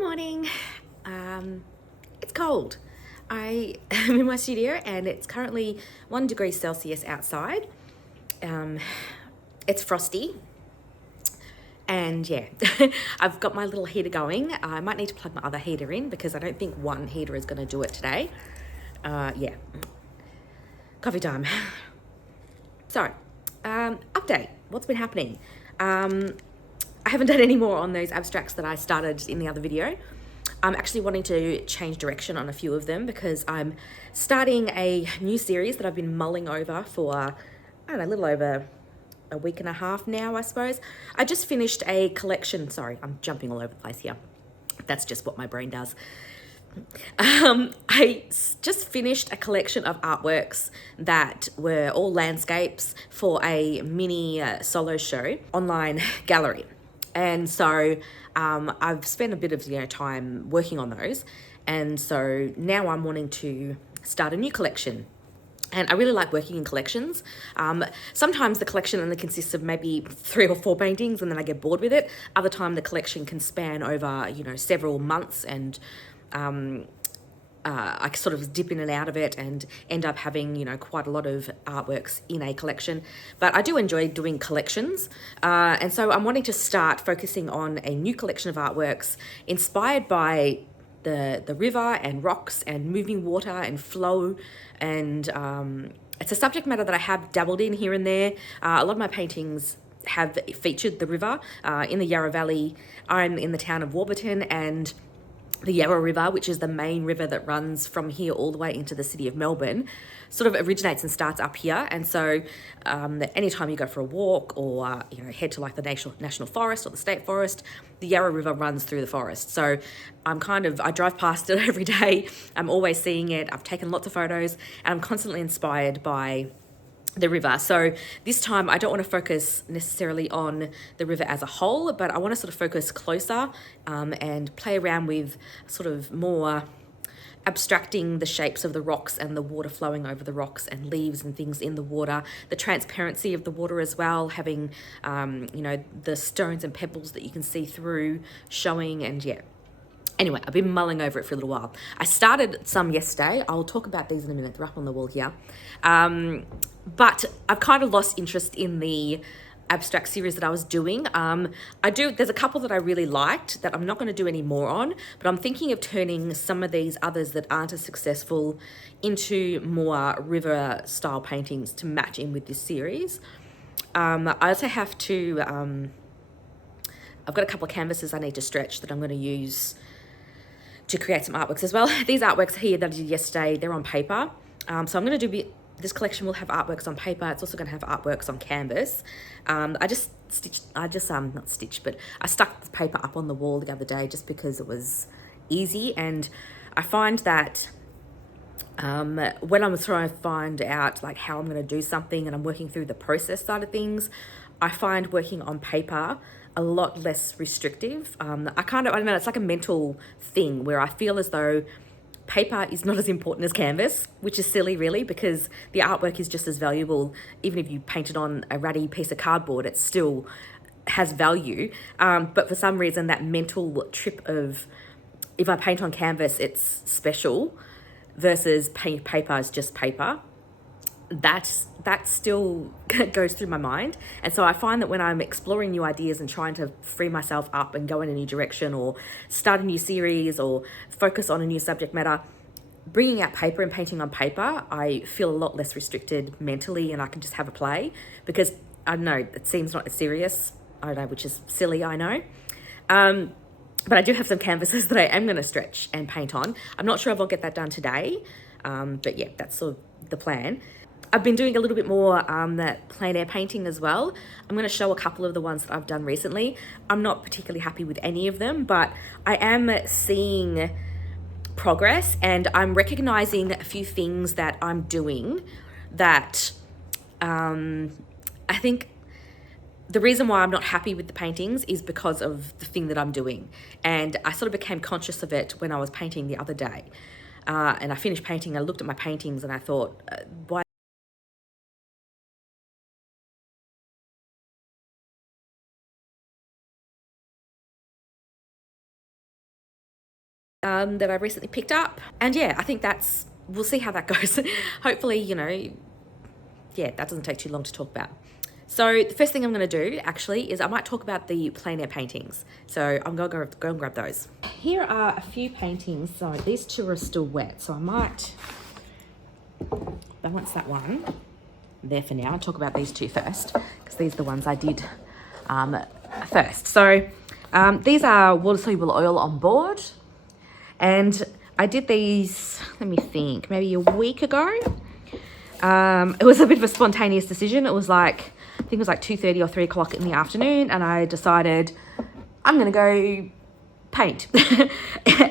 morning. It's cold. I am in my studio and it's currently 1 degree Celsius outside. It's frosty. And yeah, I've got my little heater going. I might need to plug my other heater in because I don't think one heater is going to do it today. Yeah, coffee time. So, update. What's been happening? I haven't done any more on those abstracts that I started in the other video. I'm actually wanting to change direction on a few of them because I'm starting a new series that I've been mulling over for, I don't know, a little over a week and a half now, I suppose. I just finished a collection. Sorry, I'm jumping all over the place here. That's just what my brain does. I just finished a collection of artworks that were all landscapes for a mini solo show online gallery. And so I've spent a bit of time working on those. And so now I'm wanting to start a new collection. And I really like working in collections. Sometimes the collection only consists of maybe 3 or 4 paintings and then I get bored with it. Other time the collection can span over, several months and I sort of dip in and out of it and end up having, quite a lot of artworks in a collection. But I do enjoy doing collections. And so I'm wanting to start focusing on a new collection of artworks inspired by the river and rocks and moving water and flow. And it's a subject matter that I have dabbled in here and there. A lot of my paintings have featured the river. In the Yarra Valley, I'm in the town of Warburton, and the Yarra River, which is the main river that runs from here all the way into the city of Melbourne, sort of originates and starts up here. And so anytime you go for a walk or head to like the national forest or the state forest, the Yarra River runs through the forest. So I drive past it every day. I'm always seeing it. I've taken lots of photos and I'm constantly inspired by the river. So this time I don't want to focus necessarily on the river as a whole, but I want to sort of focus closer and play around with sort of more abstracting the shapes of the rocks and the water flowing over the rocks and leaves and things in the water, the transparency of the water as well, having the stones and pebbles that you can see through showing. And yeah, anyway, I've been mulling over it for a little while. I started some yesterday. I'll talk about these in a minute. They're up on the wall here. But I've kind of lost interest in the abstract series that I was doing. There's a couple that I really liked that I'm not going to do any more on, but I'm thinking of turning some of these others that aren't as successful into more river style paintings to match in with this series. I also have to, I've got a couple of canvases I need to stretch that I'm going to use to create some artworks as well. These artworks here that I did yesterday, they're on paper. So I'm going to do this collection will have artworks on paper. It's also going to have artworks on canvas. I stuck the paper up on the wall the other day just because it was easy. And I find that when I'm trying to find out like how I'm going to do something and I'm working through the process side of things, I find working on paper a lot less restrictive. I don't know, it's like a mental thing where I feel as though paper is not as important as canvas, which is silly really, because the artwork is just as valuable. Even if you paint it on a ratty piece of cardboard, it still has value. But for some reason, that mental trip of if I paint on canvas, it's special versus paper is just paper. That still goes through my mind. And so I find that when I'm exploring new ideas and trying to free myself up and go in a new direction or start a new series or focus on a new subject matter, bringing out paper and painting on paper, I feel a lot less restricted mentally and I can just have a play because I don't know, it seems not as serious, I don't know, which is silly, I know. But I do have some canvases that I am going to stretch and paint on. I'm not sure if I'll get that done today, but yeah, that's sort of the plan. I've been doing a little bit more that plein air painting as well. I'm going to show a couple of the ones that I've done recently. I'm not particularly happy with any of them, but I am seeing progress and I'm recognizing a few things that I'm doing that I think the reason why I'm not happy with the paintings is because of the thing that I'm doing. And I sort of became conscious of it when I was painting the other day. And I finished painting, I looked at my paintings and I thought, why that I recently picked up. And yeah, I think we'll see how that goes. Hopefully, yeah, that doesn't take too long to talk about. So the first thing I'm going to do actually is I might talk about the plein air paintings. So I'm going to go and grab those. Here are a few paintings. So these two are still wet. So I might balance that one there for now and talk about these two first, because these are the ones I did first. So these are water-soluble oil on board. And I did these, let me think, maybe a week ago. It was a bit of a spontaneous decision. It was like, I think it was like 2:30 or 3 o'clock in the afternoon, and I decided I'm going to go paint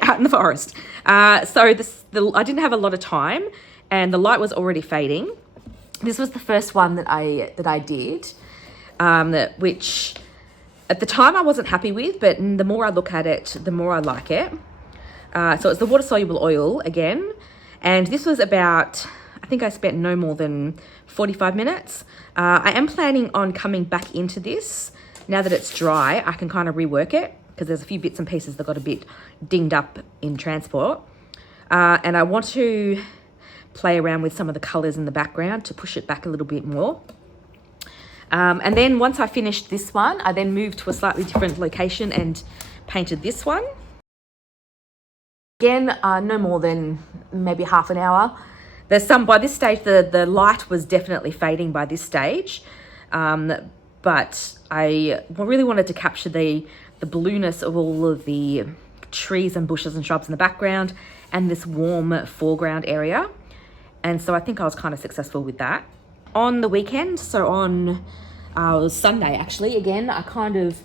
out in the forest. So I didn't have a lot of time, and the light was already fading. This was the first one that I did, which at the time I wasn't happy with, but the more I look at it, the more I like it. So it's the water-soluble oil again, and this was about, I think I spent no more than 45 minutes. I am planning on coming back into this. Now that it's dry, I can kind of rework it, because there's a few bits and pieces that got a bit dinged up in transport. And I want to play around with some of the colours in the background to push it back a little bit more. And then once I finished this one, I then moved to a slightly different location and painted this one. Again, no more than maybe half an hour. By this stage, the light was definitely fading by this stage, but I really wanted to capture the blueness of all of the trees and bushes and shrubs in the background and this warm foreground area. And so I think I was kind of successful with that. On the weekend, so on it was Sunday actually, again, I kind of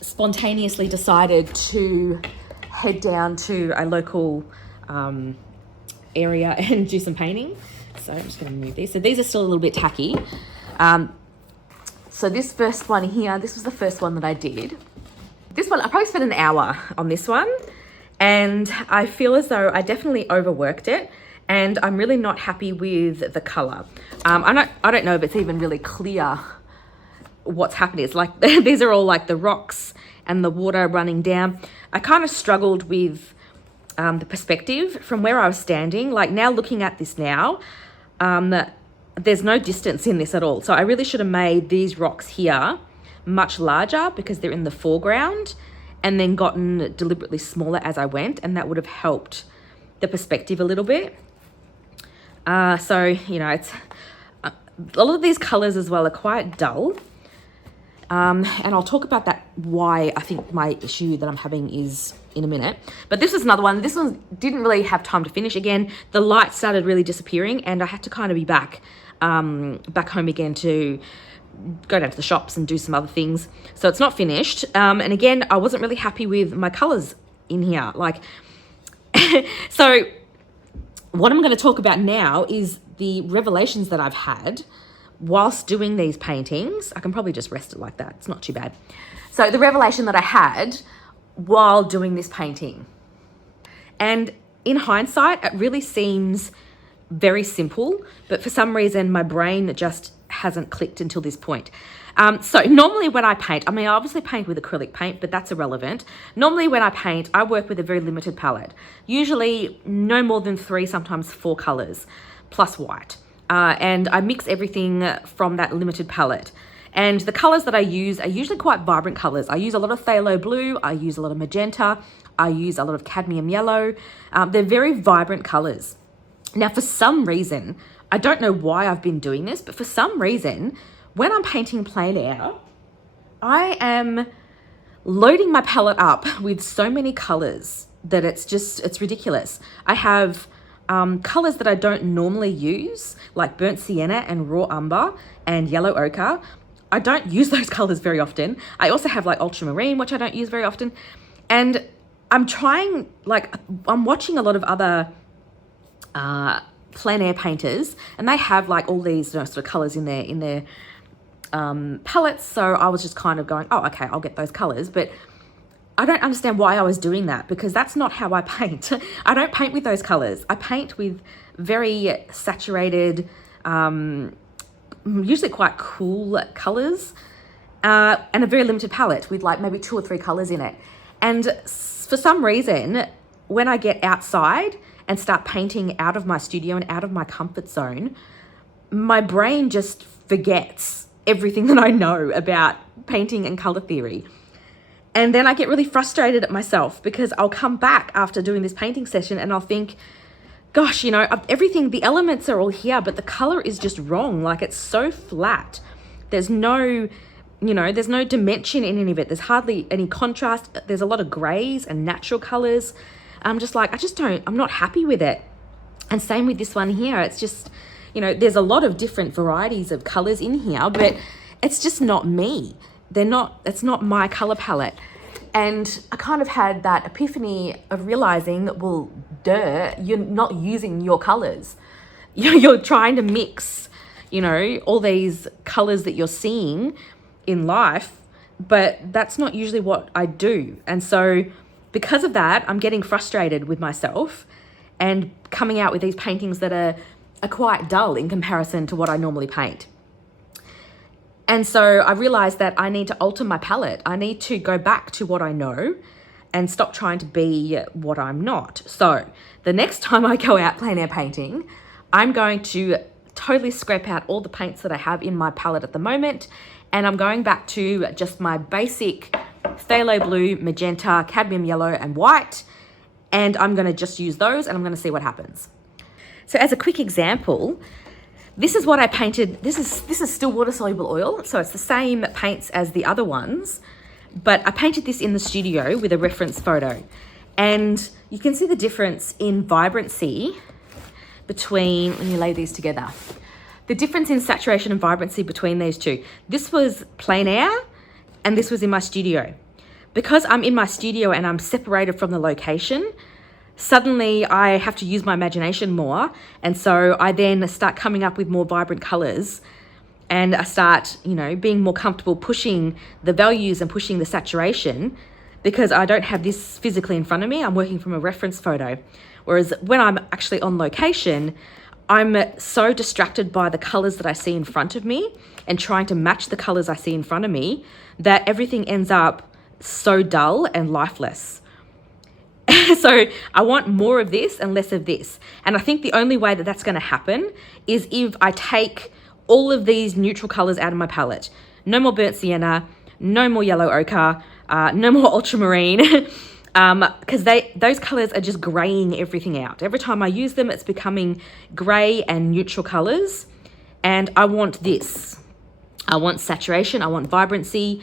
spontaneously decided to head down to a local area and do some painting. So I'm just going to move these. So these are still a little bit tacky. So this first one here, this was the first one that I did. This one, I probably spent an hour on this one, and I feel as though I definitely overworked it, and I'm really not happy with the color. I don't know if it's even really clear what's happening. It's like these are all like the rocks and the water running down. I kind of struggled with the perspective from where I was standing. Like now looking at this now, there's no distance in this at all. So I really should have made these rocks here much larger because they're in the foreground, and then gotten deliberately smaller as I went, and that would have helped the perspective a little bit. So, it's a lot of these colors as well are quite dull. And I'll talk about that, why I think my issue that I'm having is in a minute. But this was another one. This one didn't really have time to finish. Again, the light started really disappearing, and I had to kind of be back home again to go down to the shops and do some other things. So it's not finished. And again, I wasn't really happy with my colors in here. So what I'm going to talk about now is the revelations that I've had whilst doing these paintings. I can probably just rest it like that. It's not too bad. So the revelation that I had while doing this painting. And in hindsight, it really seems very simple, but for some reason my brain just hasn't clicked until this point. So normally when I paint, I obviously paint with acrylic paint, but that's irrelevant. Normally when I paint, I work with a very limited palette. Usually no more than 3, sometimes 4 colors, plus white. And I mix everything from that limited palette. And the colors that I use are usually quite vibrant colors. I use a lot of phthalo blue, I use a lot of magenta, I use a lot of cadmium yellow. They're very vibrant colors. Now, for some reason, I don't know why I've been doing this, but for some reason, when I'm painting plein air, I am loading my palette up with so many colors that it's ridiculous. I have colors that I don't normally use, like burnt sienna and raw umber and yellow ochre. I don't use those colors very often. I also have like ultramarine, which I don't use very often. And I'm watching a lot of other plein air painters, and they have like all these sort of colors in their palettes. So I was just kind of going, oh, okay, I'll get those colors. But I don't understand why I was doing that, because that's not how I paint. I don't paint with those colors. I paint with very saturated, usually quite cool colors, and a very limited palette with like maybe 2 or 3 colors in it. And for some reason, when I get outside and start painting out of my studio and out of my comfort zone, my brain just forgets everything that I know about painting and color theory. And then I get really frustrated at myself because I'll come back after doing this painting session and I'll think, gosh, everything, the elements are all here, but the color is just wrong. Like, it's so flat. There's no, there's no dimension in any of it. There's hardly any contrast. There's a lot of grays and natural colors. I'm just like, I'm not happy with it. And same with this one here. It's just, there's a lot of different varieties of colors in here, but it's just not me. It's not my color palette. And I kind of had that epiphany of realizing, well, you're not using your colors. You're trying to mix, all these colors that you're seeing in life, but that's not usually what I do. And so because of that, I'm getting frustrated with myself and coming out with these paintings that are quite dull in comparison to what I normally paint. And so I realized that I need to alter my palette. I need to go back to what I know and stop trying to be what I'm not. So the next time I go out plein air painting, I'm going to totally scrape out all the paints that I have in my palette at the moment. And I'm going back to just my basic phthalo blue, magenta, cadmium yellow, and white. And I'm going to just use those and I'm going to see what happens. So as a quick example, this is what I painted. This is still water-soluble oil, so it's the same paints as the other ones, but I painted this in the studio with a reference photo. And you can see the difference in vibrancy between, when you lay these together, the difference in saturation and vibrancy between these two. This was plein air and this was in my studio. Because I'm in my studio and I'm separated from the location, suddenly I have to use my imagination more. And so I then start coming up with more vibrant colors and I start, being more comfortable pushing the values and pushing the saturation because I don't have this physically in front of me. I'm working from a reference photo. Whereas when I'm actually on location, I'm so distracted by the colors that I see in front of me and trying to match the colors I see in front of me that everything ends up so dull and lifeless. So I want more of this and less of this. And I think the only way that that's going to happen is if I take all of these neutral colors out of my palette. No more burnt sienna, no more yellow ochre, no more ultramarine, because those colors are just graying everything out. Every time I use them, it's becoming gray and neutral colors. And I want this. I want saturation, I want vibrancy,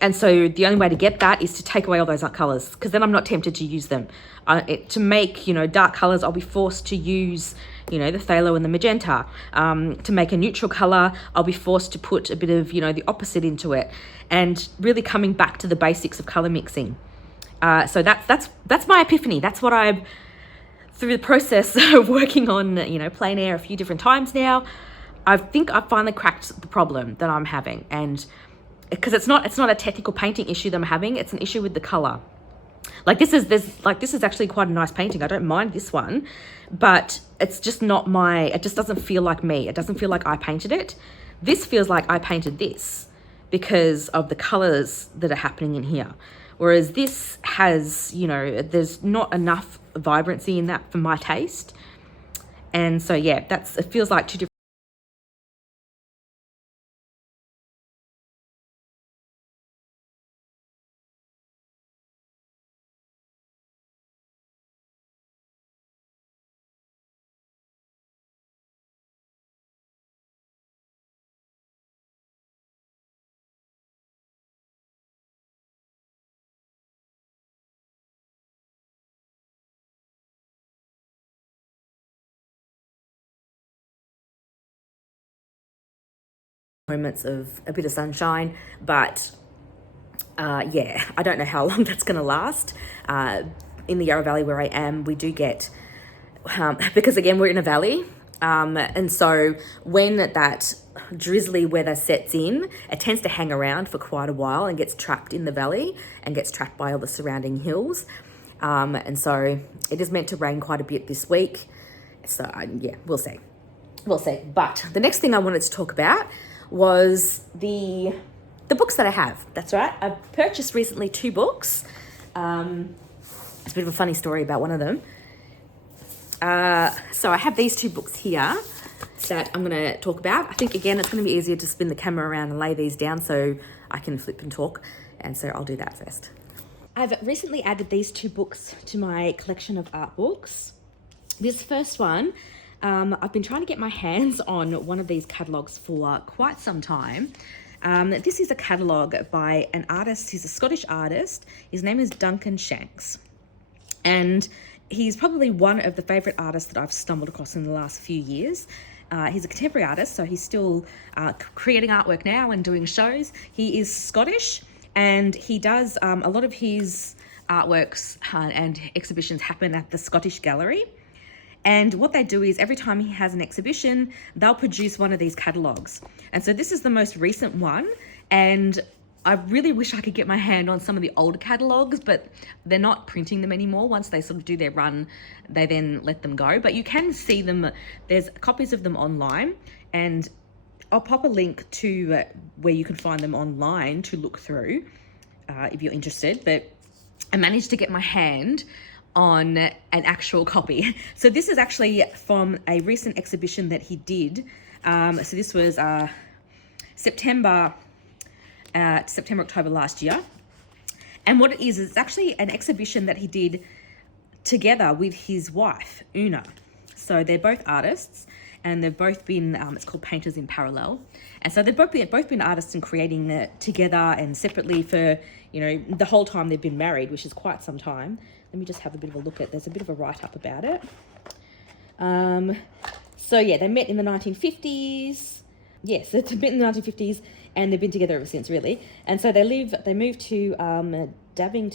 and so the only way to get that is to take away all those colors, because then I'm not tempted to use them. To make, dark colors, I'll be forced to use, the phthalo and the magenta. To make a neutral color, I'll be forced to put a bit of, the opposite into it, and really coming back to the basics of color mixing. So that's my epiphany. That's what I've, through the process of working on, plein air a few different times now, I think I've finally cracked the problem that I'm having. And because it's not a technical painting issue that I'm having, it's an issue with the color. This is actually quite a nice painting. I don't mind this one, but it's just not it just doesn't feel like me. It doesn't feel like I painted it. This feels like I painted this because of the colors that are happening in here. Whereas this has, there's not enough vibrancy in that for my taste. And so, yeah, it feels like two different. Moments of a bit of sunshine, but yeah, I don't know how long that's going to last. In the Yarra Valley where I am, we do get, because again, we're in a valley, and so when that drizzly weather sets in, it tends to hang around for quite a while and gets trapped in the valley and gets trapped by all the surrounding hills. And so it is meant to rain quite a bit this week. So yeah, we'll see. But the next thing I wanted to talk about was the books that I have. That's right. I've purchased recently 2 books. It's a bit of a funny story about one of them. So I have these two books here that I'm going to talk about. I think, again, it's going to be easier to spin the camera around and lay these down so I can flip and talk. And so I'll do that first. I've recently added these two books to my collection of art books. This first one, I've been trying to get my hands on one of these catalogues for quite some time. This is a catalogue by an artist. He's a Scottish artist. His name is Duncan Shanks. And he's probably one of the favourite artists that I've stumbled across in the last few years. He's a contemporary artist, so he's still creating artwork now and doing shows. He is Scottish, and he does a lot of his artworks and exhibitions happen at the Scottish Gallery. And what they do is every time he has an exhibition, they'll produce one of these catalogues. And so this is the most recent one, and I really wish I could get my hand on some of the older catalogues, but they're not printing them anymore. Once they sort of do their run, they then let them go. But you can see them. There's copies of them online, and I'll pop a link to where you can find them online to look through if you're interested. But I managed to get my hand on an actual copy. So this is actually from a recent exhibition that he did. So this was September, October last year. And what it is, it's actually an exhibition that he did together with his wife, Una. So they're both artists, and they've both been, it's called Painters in Parallel. And so they've both been artists and creating it together and separately for, the whole time they've been married, which is quite some time. Let me just have a bit of a look at, there's a bit of a write-up about it. So yeah, they met in the 1950s. Yes, they met in the 1950s, and they've been together ever since, really. And so they moved to Daving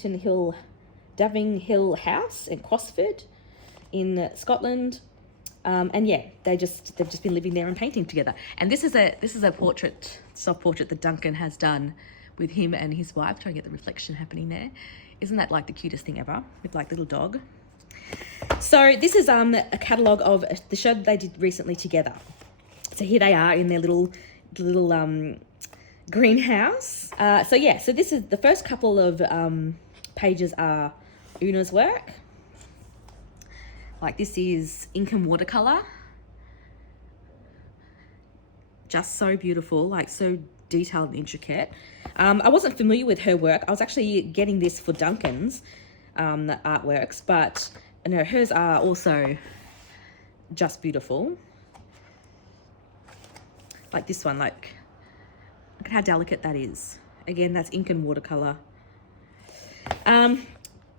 Hill House in Crossford in Scotland. And yeah, they've just been living there and painting together. And this is a self-portrait that Duncan has done with him and his wife. Trying to get the reflection happening there. Isn't that like the cutest thing ever, with like little dog? So this is a catalogue of the show that they did recently together. So here they are in their little greenhouse. So this is the first couple of pages are Una's work. Like, this is ink and watercolor. Just so beautiful, like so detailed and intricate. I wasn't familiar with her work. I was actually getting this for Duncan's artworks, but hers are also just beautiful. Like this one, like, look at how delicate that is. Again, that's ink and watercolor. But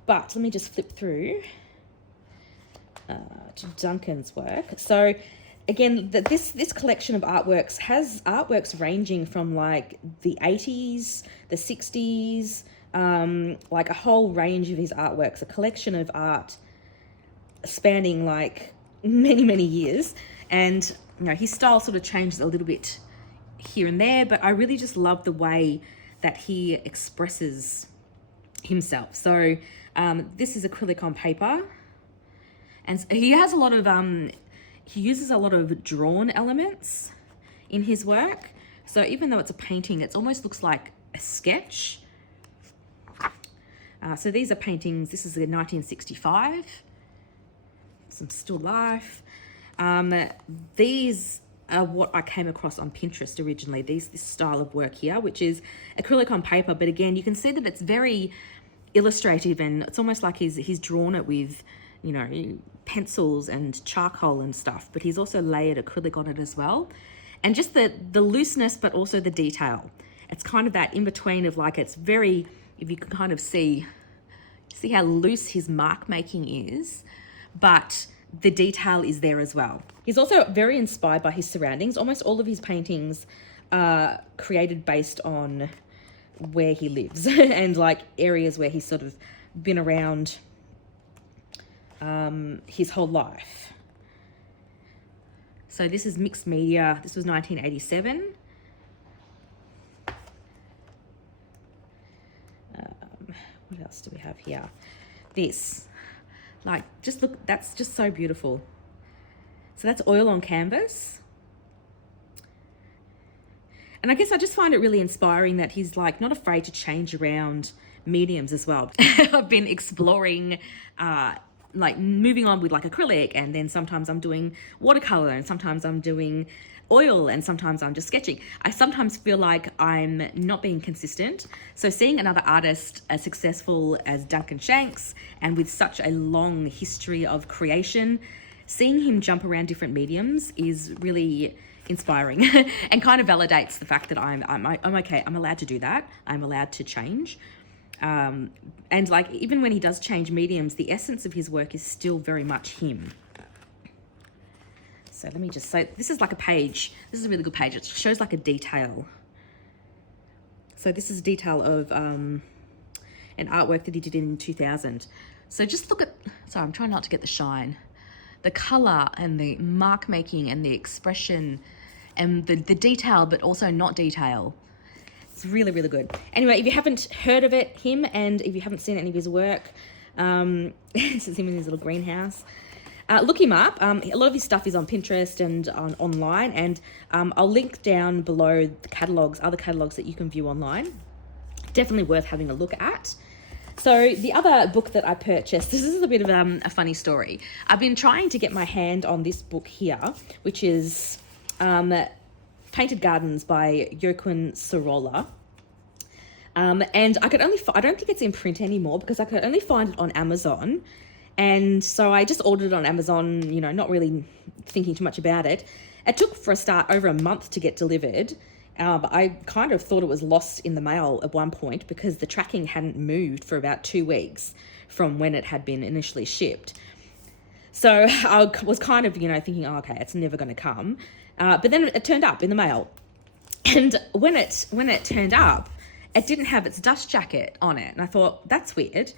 let me just flip through to Duncan's work. So again, this collection of artworks has artworks ranging from like the 80s, the 60s, like a whole range of his artworks, a collection of art spanning like many, many years. And his style sort of changes a little bit here and there, but I really just love the way that he expresses himself. So this is acrylic on paper, and he has a lot of he uses a lot of drawn elements in his work. So even though it's a painting, it almost looks like a sketch. So these are paintings. This is a 1965, some still life. These are what I came across on Pinterest originally, this style of work here, which is acrylic on paper. But again, you can see that it's very illustrative, and it's almost like he's drawn it with, pencils and charcoal and stuff, but he's also layered acrylic on it as well. And just the looseness, but also the detail. It's kind of that in between of like, it's very, if you can kind of see how loose his mark making is, but the detail is there as well. He's also very inspired by his surroundings. Almost all of his paintings are created based on where he lives and like areas where he's sort of been around his whole life. So this is mixed media. This was 1987. What else do we have here? This, like, just look, that's just so beautiful. So that's oil on canvas. And I guess I just find it really inspiring that he's like not afraid to change around mediums as well. I've been exploring like moving on with like acrylic, and then sometimes I'm doing watercolor, and sometimes I'm doing oil, and sometimes I'm just sketching. I sometimes feel like I'm not being consistent. So seeing another artist as successful as Duncan Shanks and with such a long history of creation, seeing him jump around different mediums is really inspiring and kind of validates the fact that I'm okay. I'm allowed to do that. I'm allowed to change. And like, even when he does change mediums, the essence of his work is still very much him. So let me just say, this is like a page. This is a really good page. It shows like a detail. So this is a detail of an artwork that he did in 2000. So just look at, sorry, I'm trying not to get the shine. The color and the mark making and the expression and the detail, but also not detail. It's really, really good. Anyway, if you haven't heard of him, and if you haven't seen any of his work, this is him in his little greenhouse. Look him up. A lot of his stuff is on Pinterest and online, and I'll link down below the catalogs, other catalogs that you can view online. Definitely worth having a look at. So the other book that I purchased, this is a bit of a funny story. I've been trying to get my hand on this book here, which is Painted Gardens by Joaquin Sorolla. And I could only, I don't think it's in print anymore because I could only find it on Amazon. And so I just ordered it on Amazon, you know, not really thinking too much about it. It took, for a start, over a month to get delivered. But I kind of thought it was lost in the mail at one point because the tracking hadn't moved for about 2 weeks from when it had been initially shipped. So I was kind of, you know, thinking, oh, okay, it's never going to come. But then it turned up in the mail. And when it turned up, it didn't have its dust jacket on it. And I thought, that's weird.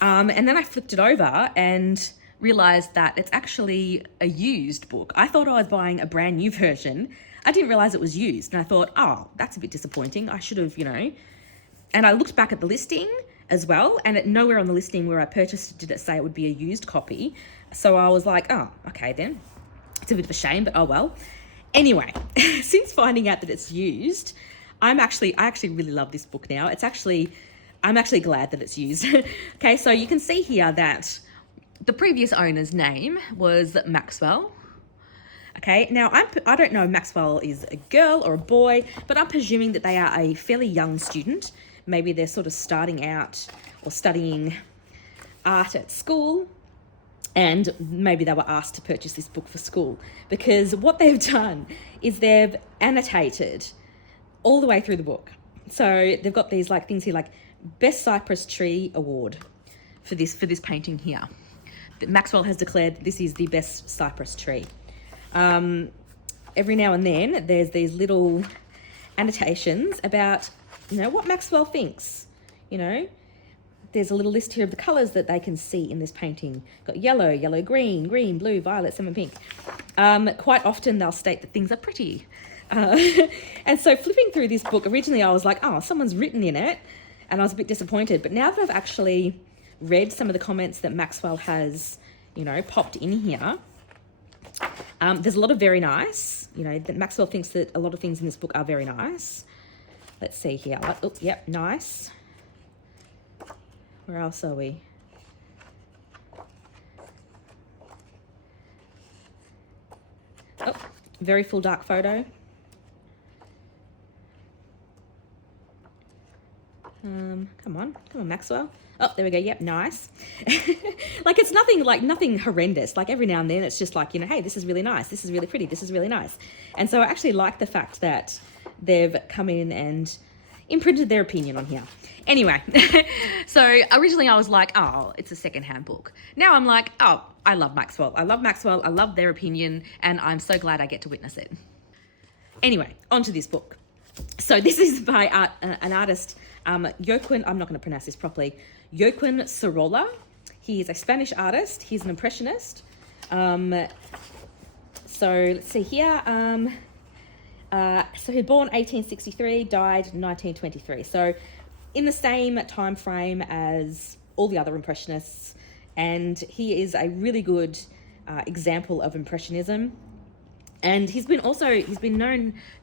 And then I flipped it over and realized that it's actually a used book. I thought I was buying a brand new version. I didn't realize it was used. And I thought, oh, that's a bit disappointing. I should have, you know. And I looked back at the listing as well, and nowhere on the listing where I purchased it did it say it would be a used copy. So I was like, oh, okay then. It's a bit of a shame, but oh well. Anyway, since finding out that it's used, I actually really love this book now. I'm actually glad that it's used. Okay, so you can see here that the previous owner's name was Maxwell. Okay, now I don't know if Maxwell is a girl or a boy, but I'm presuming that they are a fairly young student. Maybe they're sort of starting out or studying art at school, and maybe they were asked to purchase this book for school, because what they've done is they've annotated all the way through the book. So they've got these like things here like Best Cypress Tree Award for this painting here. Maxwell has declared this is the best cypress tree. Every now and then there's these little annotations about, you know, what Maxwell thinks. You know, there's a little list here of the colours that they can see in this painting. Got yellow, yellow, green, green, blue, violet, salmon pink. Quite often they'll state that things are pretty. And so flipping through this book, originally I was like, oh, someone's written in it, and I was a bit disappointed. But now that I've actually read some of the comments that Maxwell has, you know, popped in here, there's a lot of very nice, you know, that Maxwell thinks that a lot of things in this book are very nice. Let's see here. Oh, yep, nice. Where else are we? Oh, very full dark photo. Come on, Maxwell. Oh, there we go. Yep, nice. Like, it's nothing horrendous. Like, every now and then it's just like, you know, hey, this is really nice. This is really pretty. This is really nice. And so I actually like the fact that they've come in and imprinted their opinion on here. Anyway, so originally I was like, oh, it's a secondhand book. Now I'm like, oh, I love Maxwell. I love Maxwell. I love their opinion, and I'm so glad I get to witness it. Anyway, on to this book. So this is by an artist, Joaquin, I'm not going to pronounce this properly, Joaquin Sorolla. He is a Spanish artist. He's an impressionist. So let's see here. So he was born 1863, died 1923. So in the same time frame as all the other impressionists, and he is a really good example of impressionism. And he's been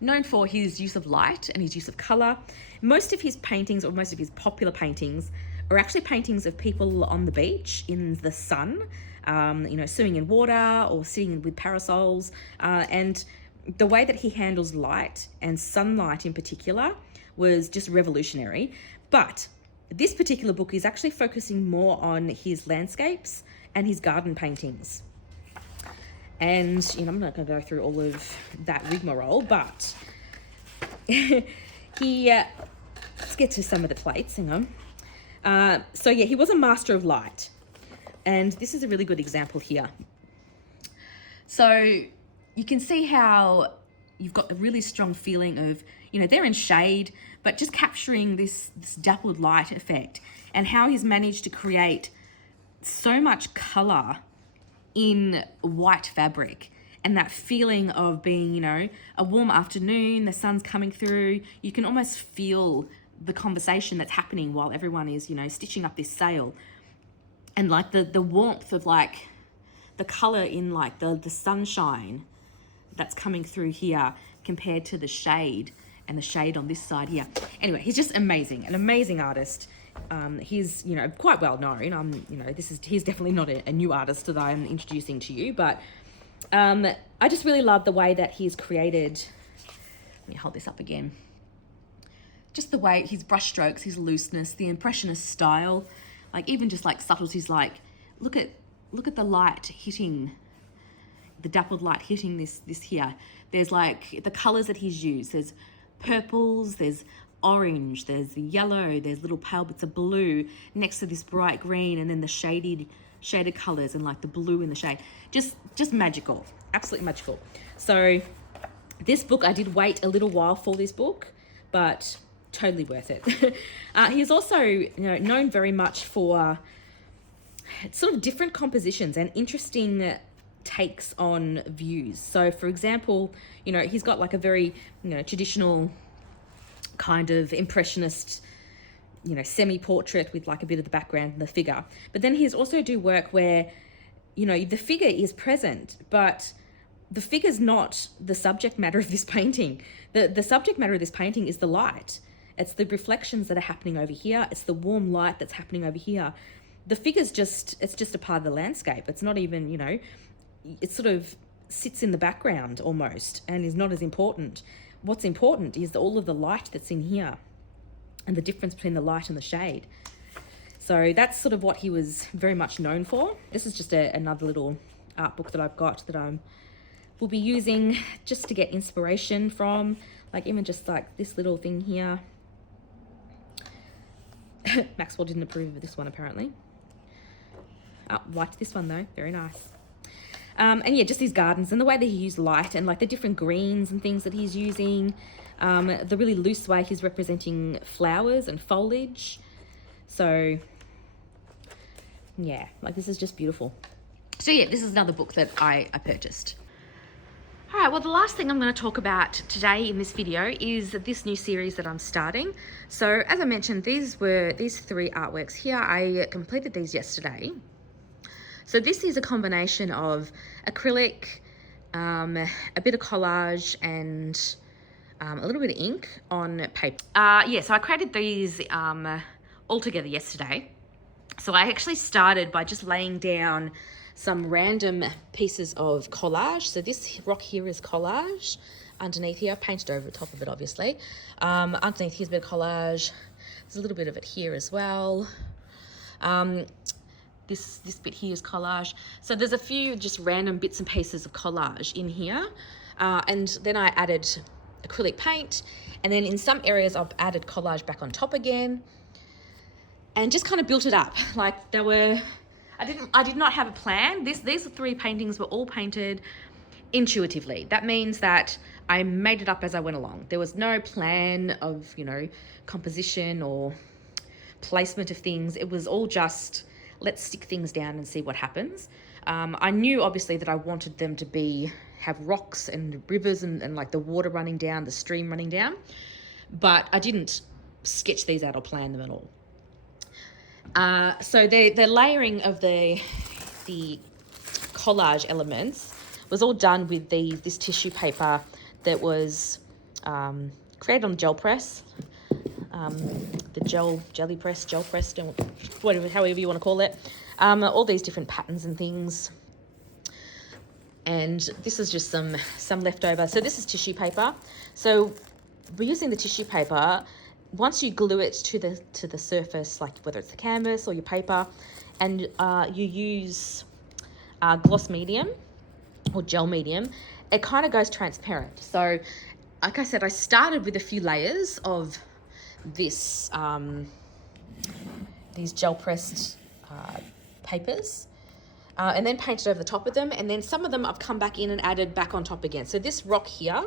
known for his use of light and his use of color. Most of his paintings, or most of his popular paintings, are actually paintings of people on the beach in the sun, swimming in water or sitting with parasols. And the way that he handles light and sunlight in particular was just revolutionary. But this particular book is actually focusing more on his landscapes and his garden paintings. And, I'm not going to go through all of that rigmarole, but let's get to some of the plates, hang on. He was a master of light. And this is a really good example here. So you can see how you've got a really strong feeling of, they're in shade, but just capturing this dappled light effect, and how he's managed to create so much color in white fabric, and that feeling of being, a warm afternoon, the sun's coming through. You can almost feel the conversation that's happening while everyone is, stitching up this sail. And like the warmth of like the color in like the sunshine that's coming through here compared to the shade, and the shade on this side here. Anyway, he's just amazing, an amazing artist. He's, quite well known. He's definitely not a new artist that I'm introducing to you, but I just really love the way that he's created. Let me hold this up again. Just the way his brush strokes, his looseness, the impressionist style, like even just like subtleties, like look at the light hitting, the dappled light hitting this here. There's like the colors that he's used. There's purples, there's orange, there's the yellow, there's little pale bits of blue next to this bright green, and then the shaded colors and like the blue in the shade. Just magical, absolutely magical. So this book, I did wait a little while for this book, but totally worth it. He's also known very much for sort of different compositions and interesting takes on views. So for example, he's got like a very traditional kind of impressionist, semi-portrait with like a bit of the background and the figure. But then he's also do work where, the figure is present, but the figure's not the subject matter of this painting. The subject matter of this painting is the light. It's the reflections that are happening over here. It's the warm light that's happening over here. The figure's it's just a part of the landscape. It's not even, it sort of sits in the background almost and is not as important. What's important is all of the light that's in here and the difference between the light and the shade. So that's sort of what he was very much known for. This is just another little art book that I've got that will be using just to get inspiration from, like even just like this little thing here. Maxwell didn't approve of this one apparently. Liked this one though, very nice. And yeah, just these gardens and the way that he used light and like the different greens and things that he's using. The really loose way he's representing flowers and foliage. So yeah, like this is just beautiful. So yeah, this is another book that I purchased. All right, well, the last thing I'm going to talk about today in this video is this new series that I'm starting. So as I mentioned, these three artworks here. I completed these yesterday. So this is a combination of acrylic, a bit of collage, and a little bit of ink on paper. So I created these all together yesterday. So I actually started by just laying down some random pieces of collage. So this rock here is collage. Underneath here, I've painted over the top of it, obviously. Underneath here's a bit of collage. There's a little bit of it here as well. This bit here is collage. So there's a few just random bits and pieces of collage in here. And then I added acrylic paint. And then in some areas I've added collage back on top again. And just kind of built it up. Like I did not have a plan. These three paintings were all painted intuitively. That means that I made it up as I went along. There was no plan of, composition or placement of things. It was all just, let's stick things down and see what happens. I knew obviously that I wanted them to have rocks and rivers and like the water running down, the stream running down, but I didn't sketch these out or plan them at all. So the layering of the collage elements was all done with this tissue paper that was created on gel press. The jelly press, whatever, however you want to call it. All these different patterns and things. And this is just some leftover. So this is tissue paper. So we're using the tissue paper. Once you glue it to the surface, like whether it's the canvas or your paper, and you use gloss medium or gel medium, it kind of goes transparent. So like I said, I started with a few layers of this these gel pressed papers, and then painted over the top of them, and then some of them I've come back in and added back on top again. So this rock here,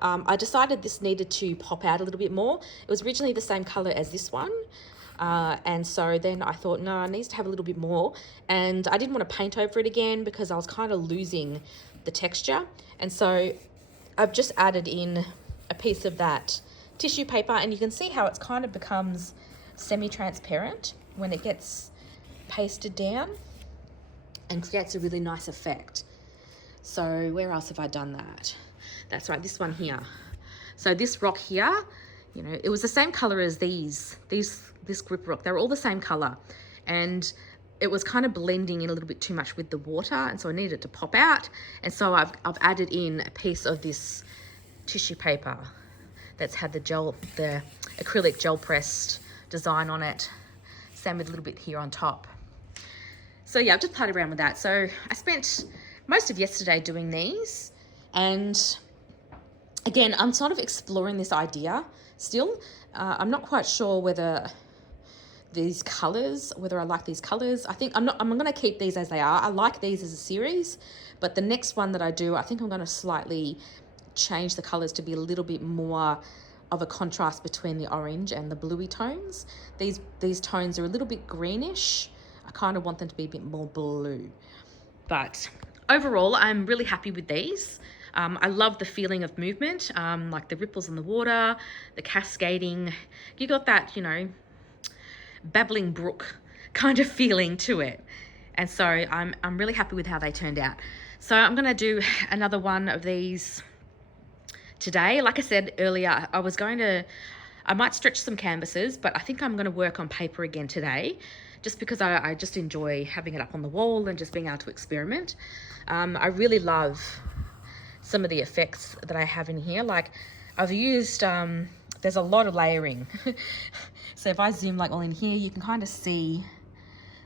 I decided this needed to pop out a little bit more. It was originally the same color as this one, and so then I thought, no, it needs to have a little bit more, and I didn't want to paint over it again because I was kind of losing the texture. And so I've just added in a piece of that tissue paper, and you can see how it's kind of becomes semi-transparent when it gets pasted down and creates a really nice effect. So where else have I done that? That's right, this one here. So this rock here, you know, it was the same color as this grip rock. They were all the same color, and it was kind of blending in a little bit too much with the water, and so I needed it to pop out. And so I've added in a piece of this tissue paper that's had the acrylic gel pressed design on it, same with a little bit here on top. So yeah, I've just played around with that. So I spent most of yesterday doing these, and again, I'm sort of exploring this idea still. I'm not quite sure whether I like these colors. I think I'm going to keep these as they are. I like these as a series, but the next one that I do, I think I'm going to slightly change the colors to be a little bit more of a contrast between the orange and the bluey tones. These tones are a little bit greenish. I kind of want them to be a bit more blue. But overall, I'm really happy with these. I love the feeling of movement, like the ripples in the water, the cascading. You got that, you know, babbling brook kind of feeling to it. And so I'm really happy with how they turned out. So I'm going to do another one of these today. Like I said earlier, I might stretch some canvases, but I think I'm going to work on paper again today, just because I just enjoy having it up on the wall and just being able to experiment. I really love some of the effects that I have in here. Like I've used, there's a lot of layering. So if I zoom like all in here, you can kind of see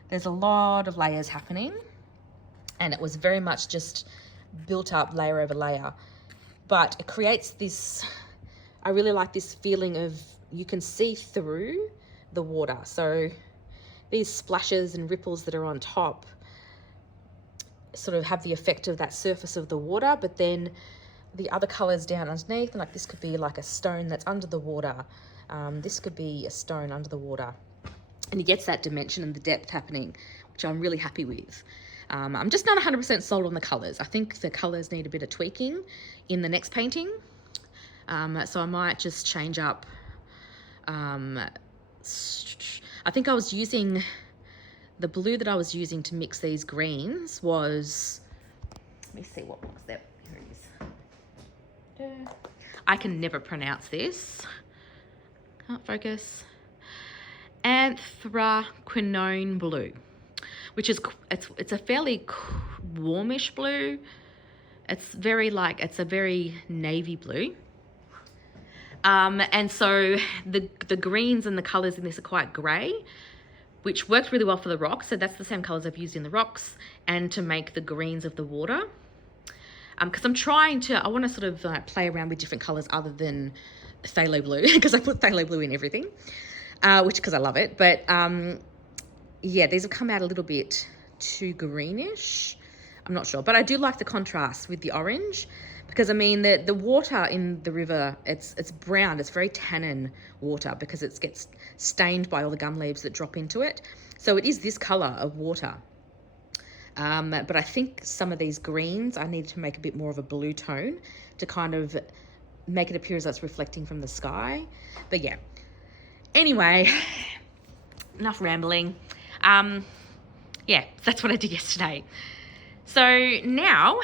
there's a lot of layers happening, and it was very much just built up layer over layer. But it creates this, I really like this feeling of you can see through the water. So these splashes and ripples that are on top sort of have the effect of that surface of the water, but then the other colors down underneath, and like this could be like a stone that's under the water. This could be a stone under the water, and it gets that dimension and the depth happening, which I'm really happy with. I'm just not 100% sold on the colors. I think the colors need a bit of tweaking in the next painting. So I might just change up. I think I was using, the blue that I was using to mix these greens was, let me see what box that, here it is. I can never pronounce this. Can't focus. Anthraquinone blue, which is, it's a fairly warmish blue. It's a very navy blue. And so the greens and the colors in this are quite gray, which works really well for the rocks. So that's the same colors I've used in the rocks and to make the greens of the water. Because I want to sort of play around with different colors other than phthalo blue, because I put phthalo blue in everything, because I love it. But yeah, these have come out a little bit too greenish. I'm not sure, but I do like the contrast with the orange, because I mean the water in the river, it's brown, it's very tannin water because it gets stained by all the gum leaves that drop into it. So it is this color of water. But I think some of these greens, I need to make a bit more of a blue tone to kind of make it appear as though it's reflecting from the sky. But yeah, anyway, enough rambling. Yeah, that's what I did yesterday. So now,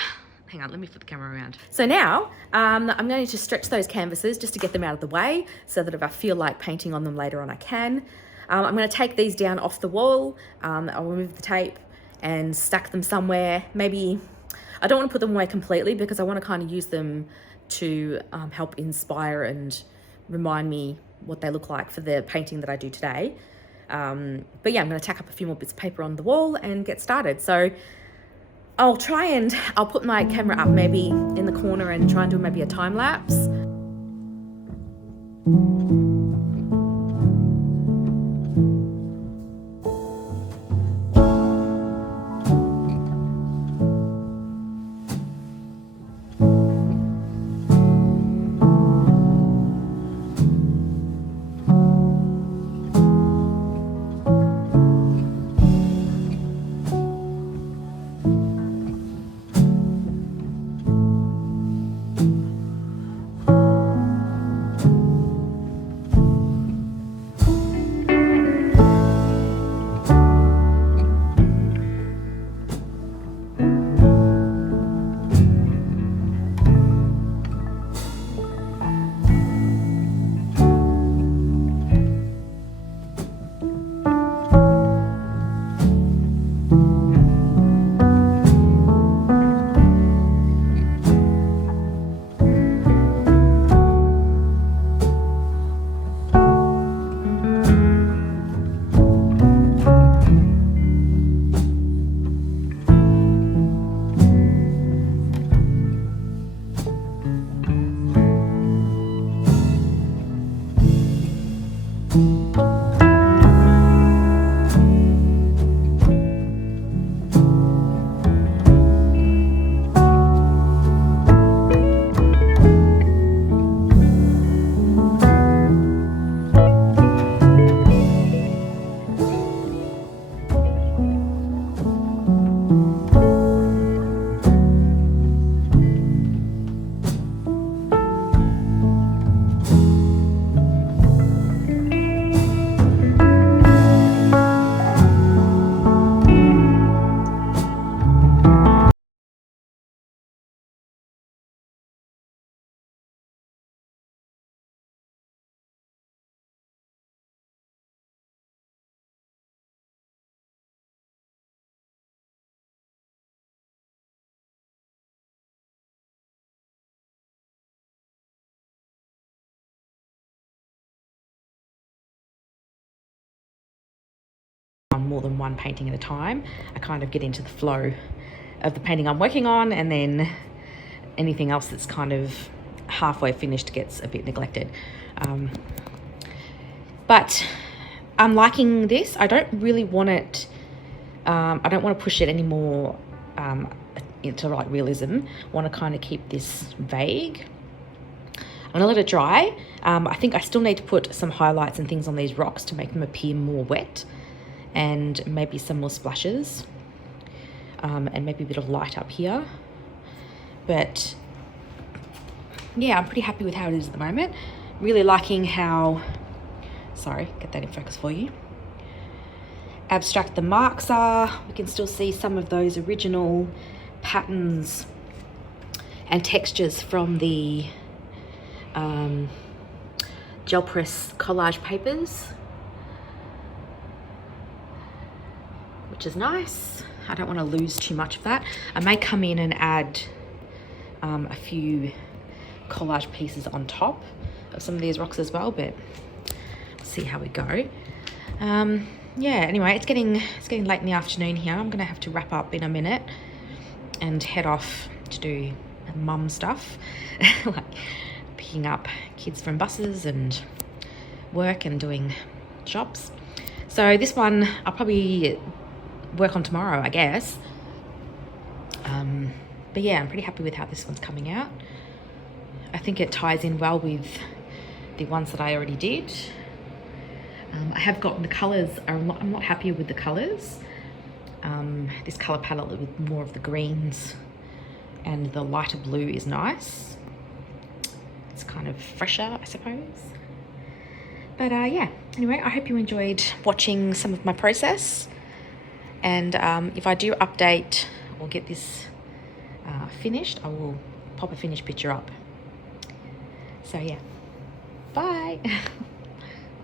hang on, let me flip the camera around. So now I'm going to stretch those canvases just to get them out of the way so that if I feel like painting on them later on, I can. I'm going to take these down off the wall. I'll remove the tape and stack them somewhere. Maybe, I don't want to put them away completely because I want to kind of use them to help inspire and remind me what they look like for the painting that I do today. But yeah, I'm going to tack up a few more bits of paper on the wall and get started. So I'll put my camera up maybe in the corner and try and do maybe a time lapse. More than one painting at a time. I kind of get into the flow of the painting I'm working on, and then anything else that's kind of halfway finished gets a bit neglected. But I'm liking this. I don't really want it, I don't want to push it anymore into like realism. I want to kind of keep this vague. I'm gonna let it dry. I think I still need to put some highlights and things on these rocks to make them appear more wet, and maybe some more splashes, and maybe a bit of light up here. But yeah, I'm pretty happy with how it is at the moment. Really liking how, sorry, get that in focus for you, abstract the marks are. We can still see some of those original patterns and textures from the gel press collage papers, which is nice. I don't want to lose too much of that. I may come in and add a few collage pieces on top of some of these rocks as well, but we'll see how we go. Yeah, anyway, it's getting late in the afternoon here. I'm gonna have to wrap up in a minute and head off to do mum stuff, like picking up kids from buses and work and doing shops. So this one I'll probably work on tomorrow, I guess. But yeah, I'm pretty happy with how this one's coming out. I think it ties in well with the ones that I already did. I have gotten the colours, I'm not happy with the colours. This colour palette with more of the greens and the lighter blue is nice. It's kind of fresher, I suppose. But yeah, anyway, I hope you enjoyed watching some of my process. And if I do update or get this finished, I will pop a finished picture up. So yeah, bye.